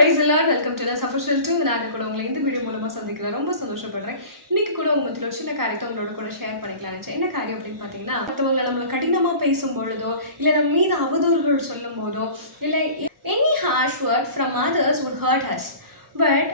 praise the Lord. Welcome to the official 2. நான் கூட உங்களை இந்த வீடியோ மூலமா சந்திக்கிறேன். ரொம்ப சந்தோஷப்படுறேன். இன்னைக்கு கூட உங்க மத்தியில ஒரு சின்ன காரியத்தை உங்களோட கூட ஷேர் பண்ணிக்கலாம்னு நினைச்சேன். என்ன காரியம் அப்படின்னு பார்த்தீங்கன்னா, மற்றவங்க நம்மள கடினமா பேசும் பொழுதோ, இல்ல நம்ம மீது அவதூறுகள் சொல்லும் போதோ, இல்ல any harsh word from others would hurt us. But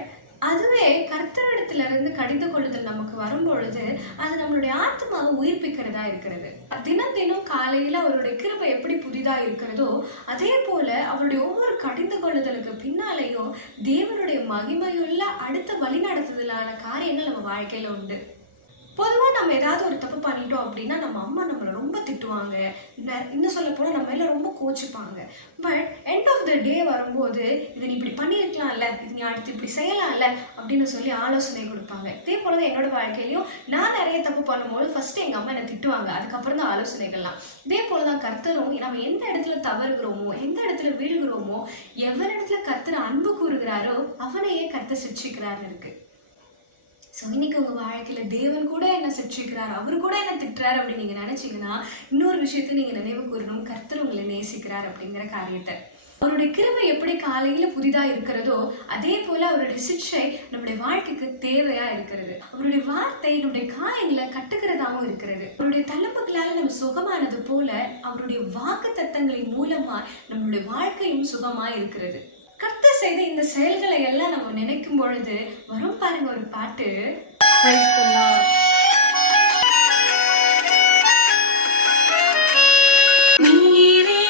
அதுவே கர்த்தரிடத்திலிருந்து கடிந்து கொள்ளுதல் நமக்கு வரும்பொழுது அது நம்மளுடைய ஆத்மாவை உயிர்ப்பிக்கிறதா இருக்கிறது. தினம் தினம் காலையில அவருடைய கிருபை எப்படி புதிதா இருக்கிறதோ அதே போல அவருடைய ஒவ்வொரு கடிந்து கொள்ளுதலுக்கு பின்னாலேயும் தேவனுடைய மகிமையுள்ள அடுத்த வழிநடத்துதலான காரியங்கள் நம்ம வாழ்க்கையில உண்டு. பொதுவாக நம்ம ஏதாவது ஒரு தப்பு பண்ணிட்டோம் அப்படின்னா நம்ம அம்மா நம்மளை ரொம்ப திட்டுவாங்க, இன்னும் சொல்ல போனால் நம்ம எல்லாம் ரொம்ப கோச்சிப்பாங்க. பட் எண்ட் ஆஃப் த டே வரும்போது இதை நீ இப்படி பண்ணியிருக்கலாம்ல, இது நீ அடுத்து இப்படி செய்யலாம்ல அப்படின்னு சொல்லி ஆலோசனை கொடுப்பாங்க. இதே போல தான் என்னோட வாழ்க்கையிலையும் நான் நிறைய தப்பு பண்ணும்போது ஃபர்ஸ்ட் எங்கள் அம்மா என்னை திட்டுவாங்க, அதுக்கப்புறம் தான் ஆலோசனைகள்லாம். இதே போல தான் கர்த்தரும் நம்ம எந்த இடத்துல தவறுகிறோமோ, எந்த இடத்துல வீழ்கிறோமோ, எவரிடத்துல கர்த்தர் அன்பு கூறுகிறாரோ அவனையே கர்த்தர் சிட்சிக்கிறார்னு இருக்கு. ஸோ இன்னைக்கு உங்கள் வாழ்க்கையில் தேவன் கூட என்ன சிட்சிக்கிறார், அவர் கூட என்ன திட்டுறாரு அப்படின்னு நீங்கள் நினச்சிங்கன்னா இன்னொரு விஷயத்தை நீங்கள் நினைவு கூறணும், கர்த்தர் உங்களை நேசிக்கிறார் அப்படிங்கிற காரியத்தை. அவருடைய கிருபை எப்படி காலையில் புதிதாக இருக்கிறதோ அதே போல் அவருடைய சிட்சை நம்முடைய வாழ்க்கைக்கு தேவையாக இருக்கிறது. அவருடைய வார்த்தை நம்முடைய காயங்களை கட்டுக்கிறதாகவும் இருக்கிறது. அவருடைய தழும்புகளால் நம்ம சுகமானது போல அவருடைய வாக்கு தத்தங்களின் மூலமாக நம்மளுடைய வாழ்க்கையும் சுகமாக இருக்கிறது. கர்த்தர் செய்த இந்த செயல்களை எல்லாம் நம்ம நினைக்கும் பொழுது வரும் பாருங்க ஒரு பாட்டு. Praise the Lord. நீரே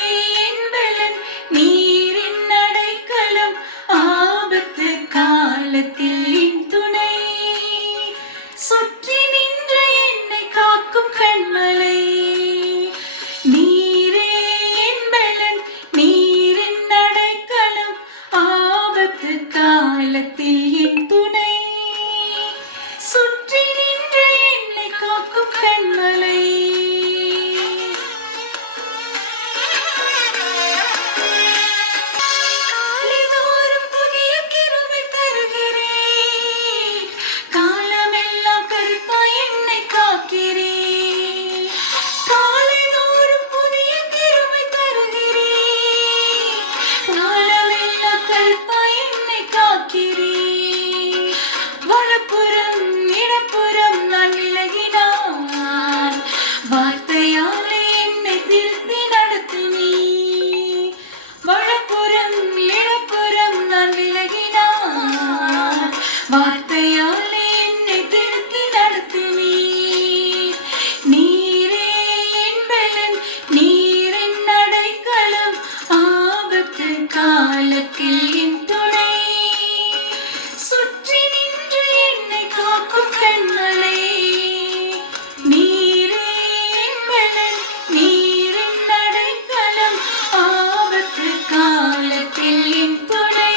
என் பலன், நீர் என் அடைக்கலம், ஆபத்து காலத்தில் என் துணை, சுற்றி நின்று என்னை காக்கும் கண்மலை. நீரே என் பலன், நீர் என் அடைக்கலம், ஆபத்து காலத்தில் என் துணை, சுற்றி நின்று என்னை காக்கும் கண்மலை. காலைதோறும் புதிய கிருபை தருகிறேன், காலமெல்லாம் கருத்தாய் என்னை காக்கிறேன். காலைதோறும் புதிய கிருபை தருகிறேன், காலமெல்லாம் கருத்தாய் என்னை காக்கிறேன். வலப்புறம் இடப்புறம் நான் விலகினான், வார்த்தையாலே என்னை திருத்தி நடத்தினீர். வலப்புறம் இடப்புறம் நான் விலகினான், வார்த்தையாலே என்னை திருத்தி நடத்தினீர். நீரே என் பலன், நீர் என் அடைக்கலம், ஆபத்து காலத்தில் என் துணை, சுற்றி நின்று என்னை காக்கும் கண்மலை. நீரே என் பலன், நீர் என் அடைக்கலம், ஆபத்து காலத்தில் என் துணை,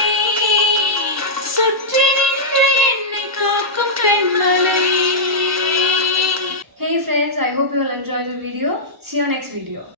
சுற்றி நின்று என்னை காக்கும் கண்மலை. Hey friends, I hope you will enjoy the video. See you next video.